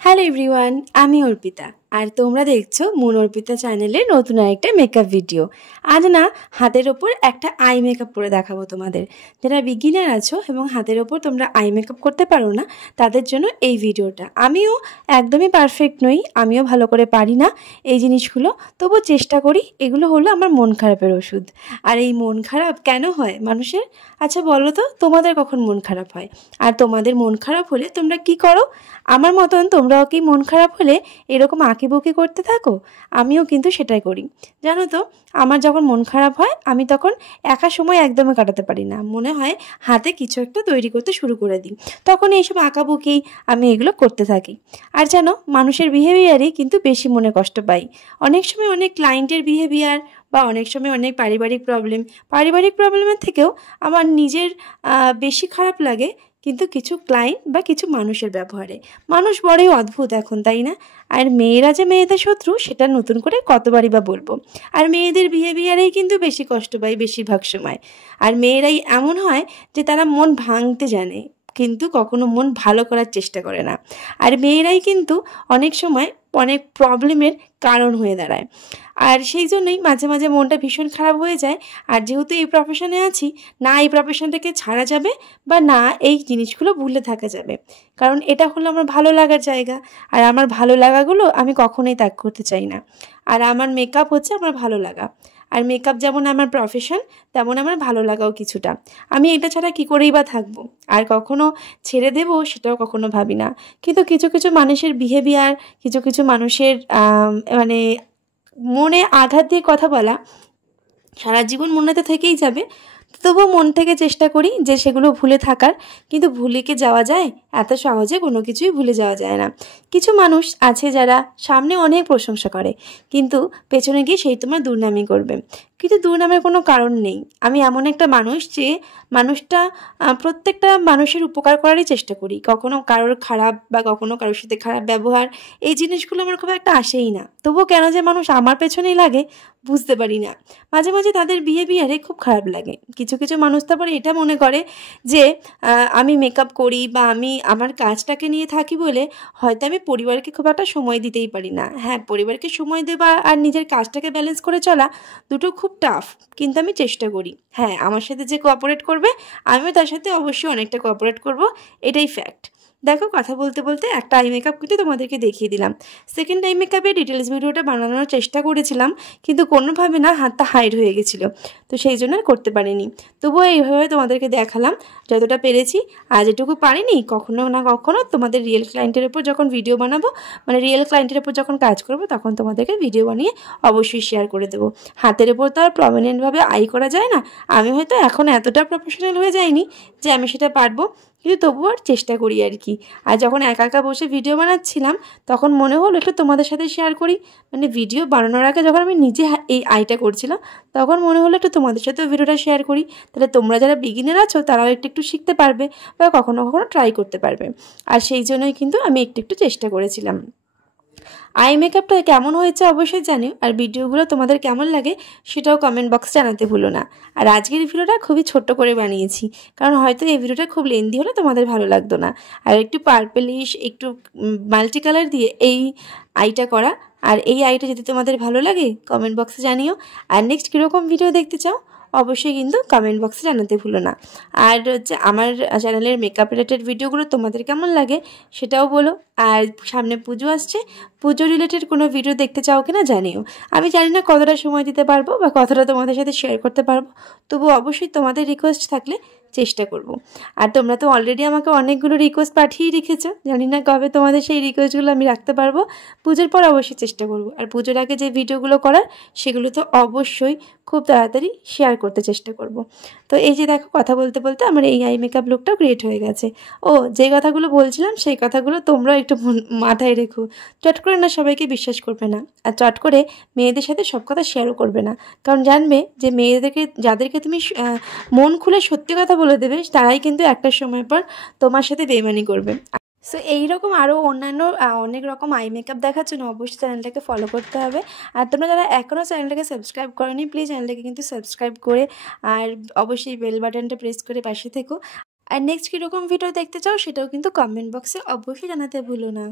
Hello everyone, আমি অর্পিতা আর তোমরা দেখছো মুন অর্পিতা চ্যানেলের নতুন আরেকটা মেকআপ ভিডিও। আজ না হাতের ওপর একটা আই মেকআপ করে দেখাবো তোমাদের। যারা বিগিনার আছো এবং হাতের ওপর তোমরা আই মেকআপ করতে পারো না তাদের জন্য এই ভিডিওটা। আমিও একদমই পারফেক্ট নই, আমিও ভালো করে পারি না এই জিনিসগুলো, তবুও চেষ্টা করি। এগুলো হলো আমার মন খারাপের ওষুধ। আর এই মন খারাপ কেন হয় মানুষের? আচ্ছা বলো তো, তোমাদের কখন মন খারাপ হয়? আর তোমাদের মন খারাপ হলে তোমরা কি করো? আমার মতন তোমরাও কি মন খারাপ হলে এরকম আঁকিবুকি করতে থাকো? আমিও কিন্তু সেটাই করি। জানো তো, আমার যখন মন খারাপ হয় আমি তখন একা সময় একদমই কাটাতে পারি না, মনে হয় হাতে কিছু একটা তৈরি করতে শুরু করে দিই। তখন এইসব আঁকাবুকি আমি এগুলো করতে থাকি। আর জানো, মানুষের বিহেভিয়ারই কিন্তু বেশি মনে কষ্ট পাই। অনেক সময় অনেক ক্লায়েন্টের বিহেভিয়ার বা অনেক সময় অনেক পারিবারিক প্রবলেমের থেকেও আমার নিজের বেশি খারাপ লাগে কিন্তু কিছু ক্লায়েন্ট বা কিছু মানুষের ব্যবহারে। মানুষ বড়ই অদ্ভুত এখন, তাই না? আর মেয়েরা যে মেয়েদের শত্রু সেটা নতুন করে কতবারই বা বলবো। আর মেয়েদের বিহেভিয়ারেই কিন্তু বেশি কষ্ট পাই বেশিরভাগ সময়। আর মেয়েরাই এমন হয় যে তারা মন ভাঙতে জানে কিন্তু কখনো মন ভালো করার চেষ্টা করে না। আর মেয়েরাই কিন্তু অনেক সময় অনেক প্রবলেমের কারণ হয়ে দাঁড়ায়। আর সেই জন্যই মাঝে মাঝে মনটা ভীষণ খারাপ হয়ে যায়। আর যেহেতু এই প্রফেশনে আছি, না এই প্রফেশনটাকে ছাড়া যাবে বা না এই জিনিসগুলো ভুলে থাকা যাবে, কারণ এটা হলো আমার ভালো লাগার জায়গা। আর আমার ভালো লাগাগুলো আমি কখনোই ত্যাগ করতে চাই না। আর আমার মেকআপ হচ্ছে আমার ভালো লাগা। আর মেকআপ যেমন আমার প্রফেশন, তেমন আমার ভালো লাগাও কিছুটা। আমি এটা ছাড়া কী করেই বা থাকবো? আর কখনো ছেড়ে দেবো সেটাও কখনো ভাবি না। কিন্তু কিছু কিছু মানুষের বিহেভিয়ার, কিছু কিছু মানুষের মানে মনে আঘাত দিয়ে কথা বলা সারা জীবন মনেতে থেকেই যাবে। তবুও মন থেকে চেষ্টা করি যে সেগুলো ভুলে থাকার। কিন্তু ভুলে কি যাওয়া যায়? এত সহজে কোনো কিছুই ভুলে যাওয়া যায় না। কিছু মানুষ আছে যারা সামনে অনেক প্রশংসা করে কিন্তু পেছনে গিয়ে সেই তোমার দুর্নামি করবে। কিন্তু দুর্নামের কোনো কারণ নেই। আমি এমন একটা মানুষ যে মানুষটা প্রত্যেকটা মানুষের উপকার করারই চেষ্টা করি। কখনো কারোর খারাপ বা কখনো কারোর সাথে খারাপ ব্যবহার, এই জিনিসগুলো আমার খুব একটা আসেই না। তবুও কেন যে মানুষ আমার পেছনেই লাগে বুঝতে পারি না। মাঝে মাঝে তাদের বিহেভিয়ারে খুব খারাপ লাগে। কিছু কিছু মানুষ তারপরে এটা মনে করে যে আমি মেকআপ করি বা আমি আমার কাজটাকে নিয়ে থাকি বলে হয়তো আমি পরিবারকে খুব একটা সময় দিতেই পারি না। হ্যাঁ, পরিবারকে সময় দেওয়া আর নিজের কাজটাকে ব্যালেন্স করে চলা দুটো খুব টাফ, কিন্তু আমি চেষ্টা করি। হ্যাঁ, আমার সাথে যে কোঅপারেট করবে আমিও তার সাথে অবশ্যই অনেকটা কোঅপারেট করব, এটাই ফ্যাক্ট। দেখো, কথা বলতে বলতে একটা আই মেকআপ কিন্তু তোমাদেরকে দেখিয়ে দিলাম। সেকেন্ড আই মেকআপের ডিটেলস ভিডিওটা বানানোর চেষ্টা করেছিলাম কিন্তু কোনোভাবে না হাতটা হাইড হয়ে গেছিলো, তো সেই জন্য আর করতে পারিনি। তবুও এইভাবে তোমাদেরকে দেখালাম যতটা পেরেছি। আর যেটুকু পারিনি, কখনো না কখনো তোমাদের রিয়েল ক্লায়েন্টের উপর যখন ভিডিও বানাবো, মানে রিয়েল ক্লায়েন্টের উপর যখন কাজ করবো, তখন তোমাদেরকে ভিডিও বানিয়ে অবশ্যই শেয়ার করে দেবো। হাতের উপর তো আর প্রমিনেন্টভাবে আই করা যায় না। আমি হয়তো এখন এতটা প্রফেশনাল হয়ে যাইনি যে আমি সেটা পারবো, কিন্তু তবুও আর চেষ্টা করি আর কি। আর যখন একা একা বসে ভিডিও বানাচ্ছিলাম তখন মনে হলো একটু তোমাদের সাথে শেয়ার করি। মানে ভিডিও বানানোর আগে যখন আমি নিজে এই আইটা করছিলাম তখন মনে হলো একটু তোমাদের সাথেও ভিডিওটা শেয়ার করি। তাহলে তোমরা যারা বিগিনার আছো তারাও একটু একটু শিখতে পারবে বা কখনো কখনো ট্রাই করতে পারবে। আর সেই জন্যই কিন্তু আমি একটু একটু চেষ্টা করেছিলাম। আই মেকআপটা কেমন হয়েছে অবশ্যই জানিও। আর ভিডিওগুলো তোমাদের কেমন লাগে সেটাও কমেন্ট বক্সে জানাতে ভুলো না। আর আজকের ভিডিওটা খুবই ছোট্ট করে বানিয়েছি, কারণ হয়তো এই ভিডিওটা খুব লেন্দি হলে তোমাদের ভালো লাগতো না। আর একটু পার্পলিশ, একটু মাল্টি কালার দিয়ে এই আইটা করা। আর এই আইটা যদি তোমাদের ভালো লাগে কমেন্ট বক্সে জানিও। আর নেক্সট কীরকম ভিডিও দেখতে চাও অবশ্যই কিন্তু কমেন্ট বক্সে জানাতে ভুলো না। আর হচ্ছে আমার চ্যানেলের মেকআপ রিলেটেড ভিডিওগুলো তোমাদের কেমন লাগে সেটাও বলো। আর সামনে পুজো আসছে, পুজো রিলেটেড কোনো ভিডিও দেখতে চাও কিনা জানিও। আমি জানি না কতটা সময় দিতে পারবো বা কতটা তোমাদের সাথে শেয়ার করতে পারবো, তবু অবশ্যই তোমাদের রিকোয়েস্ট থাকলে চেষ্টা করব। আর তোমরা তো অলরেডি আমাকে অনেকগুলো রিকোয়েস্ট পাঠিয়ে রেখেছো, জানি না কবে তোমাদের সেই রিকোয়েস্টগুলো আমি রাখতে পারবো। পুজোর পর অবশ্যই চেষ্টা করব। আর পুজোর আগে যে ভিডিওগুলো করার সেগুলো তো অবশ্যই খুব তাড়াতাড়ি শেয়ার করতে চেষ্টা করব। তো এই যে দেখো, কথা বলতে বলতে আমার এই আই মেকআপ লুকটাও ক্রিয়েট হয়ে গেছে। ও, যে কথাগুলো বলছিলাম সেই কথাগুলো তোমরাও একটু মাথায় রেখো। চট করে না সবাইকে বিশ্বাস করবে না, আর চট করে মেয়েদের সাথে সব কথা শেয়ারও করবে না। কারণ জানবে যে মেয়েদেরকে, যাদেরকে তুমি মন খুলে সত্যি কথা বলে দেবে, তারাই কিন্তু একটা সময় পর তোমার সাথে বেইমানি করবে। সো এইরকম আরও অন্যান্য অনেক রকম আই মেকআপ দেখার জন্য অবশ্যই চ্যানেলটাকে ফলো করতে হবে। আর তোমরা যারা এখনও চ্যানেলটাকে সাবস্ক্রাইব করোনি, প্লিজ চ্যানেলটাকে কিন্তু সাবস্ক্রাইব করে আর অবশ্যই বেল বাটনটা প্রেস করে পাশে থেকো। আর নেক্সট কীরকম ভিডিও দেখতে চাও সেটাও কিন্তু কমেন্ট বক্সে অবশ্যই জানাতে ভুলো না।